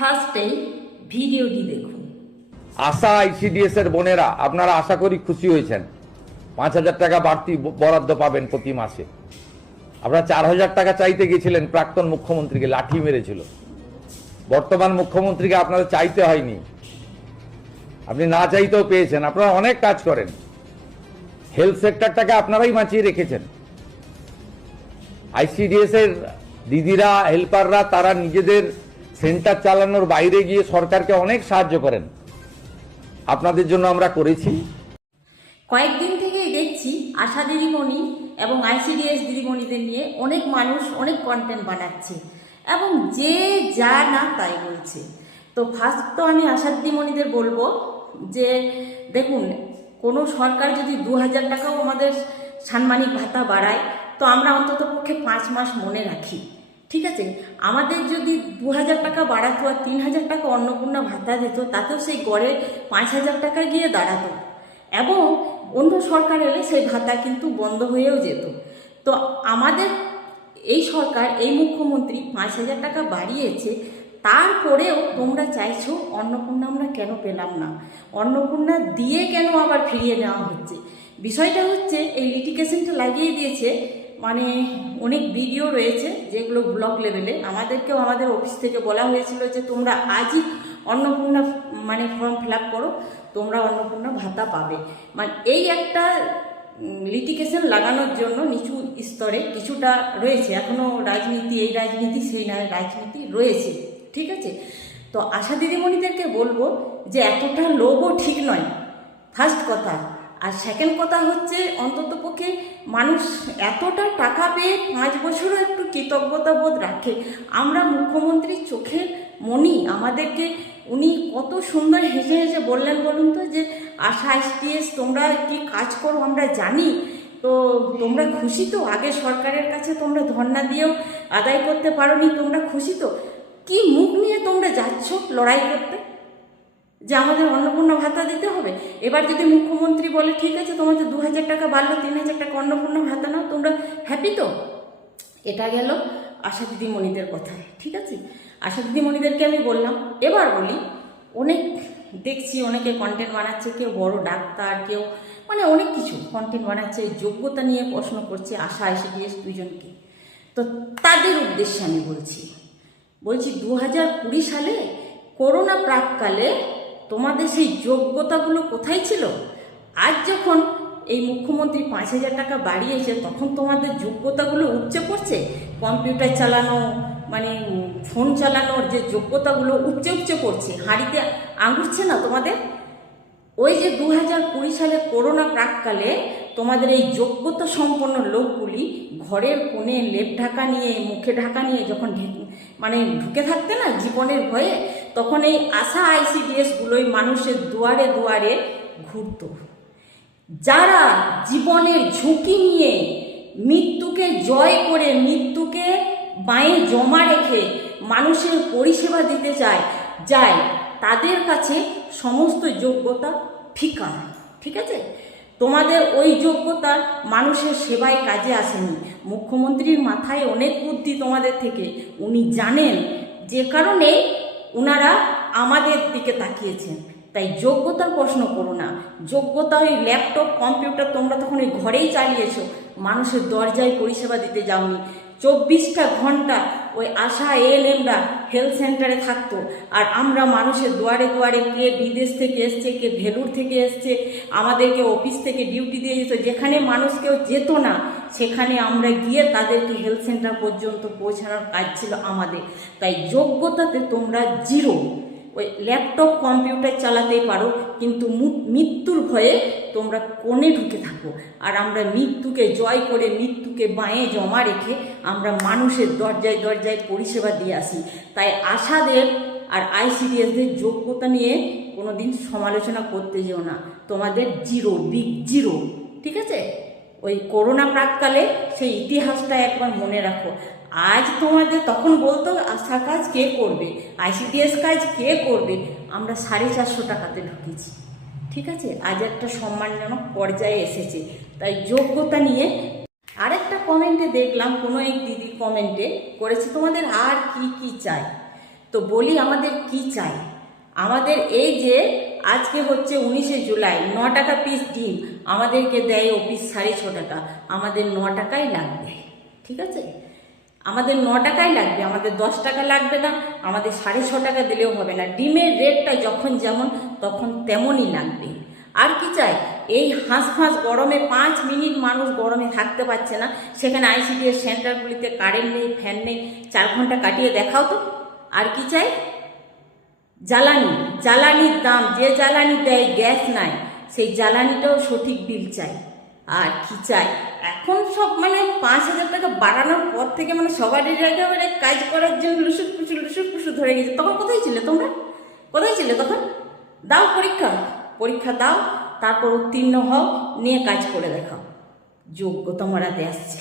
ফার্স্টেই ভিডিওটি দেখুন। আশা আইসিডিএস এর বোনেরা, আপনারা আশা করি খুশি হয়েছেন। 5,000 টাকা বাড়তি বরাদ্দ পাবেন প্রতি মাসে। আপনারা 4,000 টাকা চাইতে গেছিলেন, প্রাক্তন মুখ্যমন্ত্রীকে লাঠি মেরেছিল। বর্তমান মুখ্যমন্ত্রীকে আপনারা চাইতে হয়নি, আপনি না চাইতেও পেয়েছেন। আপনারা অনেক কাজ করেন, হেলথ সেক্টরটাকে আপনারাই বাঁচিয়ে রেখেছেন। আইসিডিএস এর দিদিরা, হেল্পাররা, তারা নিজেদের সেন্টার চালানোর বাইরে গিয়ে সরকারকে অনেক সাহায্য করেন। আপনাদের জন্য আমরা করেছি। কয়েকদিন থেকেই দেখছি আশা দিদিমণি এবং আইসিডিএস দিদিমণিদের নিয়ে অনেক মানুষ অনেক কন্টেন্ট বানাচ্ছে এবং যে যা না তাই বলছে। তো ফার্স্ট তো আমি আশা দিদিমণিদের বলবো যে দেখুন, কোনো সরকার যদি 2,000 টাকাও আমাদের সাম্মানিক ভাতা বাড়ায়, তো আমরা অন্তত পক্ষে 5 মাস মনে রাখি। ঠিক আছে, আমাদের যদি 2,000 টাকা বাড়াতো আর 3,000 টাকা অন্নপূর্ণা ভাতা দিত, তাতেও সেই গড়ে 5,000 টাকা গিয়ে দাঁড়াতো এবং অন্য সরকার এলে সেই ভাতা কিন্তু বন্ধ হয়েও যেত। তো আমাদের এই সরকার, এই মুখ্যমন্ত্রী 5,000 টাকা বাড়িয়েছে, তারপরেও তোমরা চাইছো অন্নপূর্ণা আমরা কেন পেলাম না, অন্নপূর্ণা দিয়ে কেন আবার ফিরিয়ে নেওয়া হচ্ছে। বিষয়টা হচ্ছে এই লিটিগেশনটা লাগিয়ে দিয়েছে, মানে অনেক ভিডিও রয়েছে যেগুলো ব্লক লেভেলে। আমাদেরকেও আমাদের অফিস থেকে বলা হয়েছিল যে তোমরা আজই অন্নপূর্ণা ফর্ম ফিল আপ করো, তোমরা অন্নপূর্ণা ভাতা পাবে। এই একটা লিটিগেশন লাগানোর জন্য নিচু স্তরে কিছুটা রয়েছে এখনো রাজনীতি, এই রাজনীতি সেই রাজনীতি রয়েছে। ঠিক আছে, তো আশা দিদিমণিদেরকে বলবো যে এতটা লোভও ঠিক নয়, ফার্স্ট কথা। আর সেকেন্ড কথা হচ্ছে, অন্তত পক্ষে মানুষ এতটা টাকা পেয়ে 5 বছরও একটু কৃতজ্ঞতা বোধ রাখে। আমরা মুখ্যমন্ত্রীর চোখের মণি, আমাদেরকে উনি কত সুন্দর হেসে হেসে বললেন বলুন তো, যে আশা আইসিডিএস তোমরা কি কাজ করো আমরা জানি, তো তোমরা খুশি তো? আগে সরকারের কাছে তোমরা ধর্ণা দিয়েও আদায় করতে পারোনি, তোমরা খুশি তো? কি মুখ নিয়ে তোমরা যাচ্ছ লড়াই করতে যে আমাদের অন্নপূর্ণা ভাতা দিতে হবে? এবার যদি মুখ্যমন্ত্রী বলে ঠিক আছে তোমাদের 2,000 টাকা বাড়লো, 3,000 টাকা অন্নপূর্ণা ভাতা নাও, তোমরা হ্যাপি তো? এটা গেল আশা দিদিমণিদের কথা। ঠিক আছে, আশা দিদিমণিদেরকে আমি বললাম। এবার বলি, অনেক দেখছি অনেকে কন্টেন্ট বানাচ্ছে, কেউ বড় ডাক্তার, কেউ অনেক কিছু কন্টেন্ট বানাচ্ছে, যোগ্যতা নিয়ে প্রশ্ন করছে আশা আইসিডিএস দুজনকে। তো তাদের উদ্দেশ্যে আমি বলছি 2020 সালে করোনা প্রাককালে তোমাদের সেই যোগ্যতাগুলো কোথায় ছিল? আজ যখন এই মুখ্যমন্ত্রী 5,000 টাকা বাড়িয়েছে, তখন তোমাদের যোগ্যতাগুলো উপচে পড়ছে। কম্পিউটার চালানো, ফোন চালানোর যে যোগ্যতাগুলো উপচে পড়ছে, হাঁড়িতে আঙুরছে না তোমাদের। ওই যে 2020 সালে করোনা প্রাককালে তোমাদের এই যোগ্যতা সম্পন্ন লোকগুলি ঘরের কোণে লেপ ঢাকা নিয়ে, মুখে ঢাকা নিয়ে যখন ঢুকে থাকতে না জীবনের ভয়ে, তখন এই আশা আইসিডিএস গুলোই মানুষের দুয়ারে দুয়ারে ঘুরত। যারা জীবনের ঝুঁকি নিয়ে, মৃত্যুকে জয় করে, মৃত্যুকে বাঁয়ে জমা রেখে মানুষের পরিষেবা দিতে যায়, তাদের কাছে সমস্ত যোগ্যতা ফিকা। ঠিক আছে, তোমাদের ওই যোগ্যতা মানুষের সেবায় কাজে আসেনি। মুখ্যমন্ত্রীর মাথায় অনেক বুদ্ধি তোমাদের থেকে, উনি জানেন, যে কারণে ওনারা আমাদের দিকে তাকিয়েছেন। তাই যোগ্যতার প্রশ্ন করো না। যোগ্যতা ওই ল্যাপটপ, কম্পিউটার তোমরা তখন ওই ঘরেই চালিয়েছো, মানুষের দরজায় পরিষেবা দিতে যাওনি। 24টা ঘন্টা ওই আশা এএনএমরা হেলথ সেন্টারে থাকতো, আর আমরা মানুষের দুয়ারে দুয়ারে, কে বিদেশ থেকে এসছে, কে ভেলুর থেকে এসছে, আমাদেরকে অফিস থেকে ডিউটি দিয়ে যেত, যেখানে মানুষ কেউ যেত না সেখানে আমরা গিয়ে তাদেরকে হেলথ সেন্টার পর্যন্ত পৌঁছানোর কাজ ছিল আমাদের। তাই যোগ্যতাতে তোমরা জিরো। ওই ল্যাপটপ, কম্পিউটার চালাতেই পারো, কিন্তু মৃত্যুর ভয়ে তোমরা কোণে ঢুকে থাকো। আর আমরা মৃত্যুকে জয় করে, মৃত্যুকে বাঁয়ে জমা রেখে আমরা মানুষের দরজায় দরজায় পরিষেবা দিয়ে আসি। তাই আশাদের আর আইসিডিএসদের যোগ্যতা নিয়ে কোনো দিন সমালোচনা করতে যেও না, তোমাদের জিরো, বিগ জিরো। ঠিক আছে, ওই করোনা প্রাককালে সেই ইতিহাসটা একবার মনে রাখো। আজ তোমাদের তখন বলতো আশা কাজ কে করবে, আইসিডিএস কাজ কে করবে, আমরা 450 টাকাতে ঢুকেছি। ঠিক আছে, আজ একটা সম্মানজনক পর্যায়ে এসেছে। তাই যোগ্যতা নিয়ে আরেকটা কমেন্টে দেখলাম, কোনো এক দিদি কমেন্টে করেছে তোমাদের আর কি কি চাই। তো বলি আমাদের কি চাই? আমাদের এই যে আজকে হচ্ছে 19শে জুলাই, 9 টাকা পিস ডিম আমাদেরকে দেয় অফিস 6.5 টাকা, আমাদের 9 টাকাই লাগবে, ঠিক আছে? আমাদের 9 টাকাই লাগবে, আমাদের 10 টাকা লাগবে না, আমাদের 6.5 টাকা দিলেও হবে না। ডিমের রেটটা যখন যেমন তখন তেমনই লাগবে। আর কি চাই? এই হাঁসফাঁস গরমে 5 মিনিট মানুষ গরমে থাকতে পারছে না, সেখানে আইসিডিএস সেন্টারগুলিতে কারেন্ট নেই, ফ্যান নেই, 4 ঘন্টা কাটিয়ে দেখাও তো। আর কি চাই? জ্বালানির দাম, যে জ্বালানি দেয়, গ্যাস নাই, সেই জ্বালানিটাও সঠিক বিল চাই। আর কি চাই? এখন সব মানে 5,000 টাকা বাড়ানোর পর থেকে মানে সবারই একেবারে কাজ করার জন্য লুসুক পুসু ধরে গেছে। তখন কোথায় ছিলে তোমরা? কোথায় ছিলে তখন? দাও পরীক্ষা দাও, তারপর উত্তীর্ণ হও, নিয়ে কাজ করে দেখাও, যোগ্যতা মারাতে আসছে।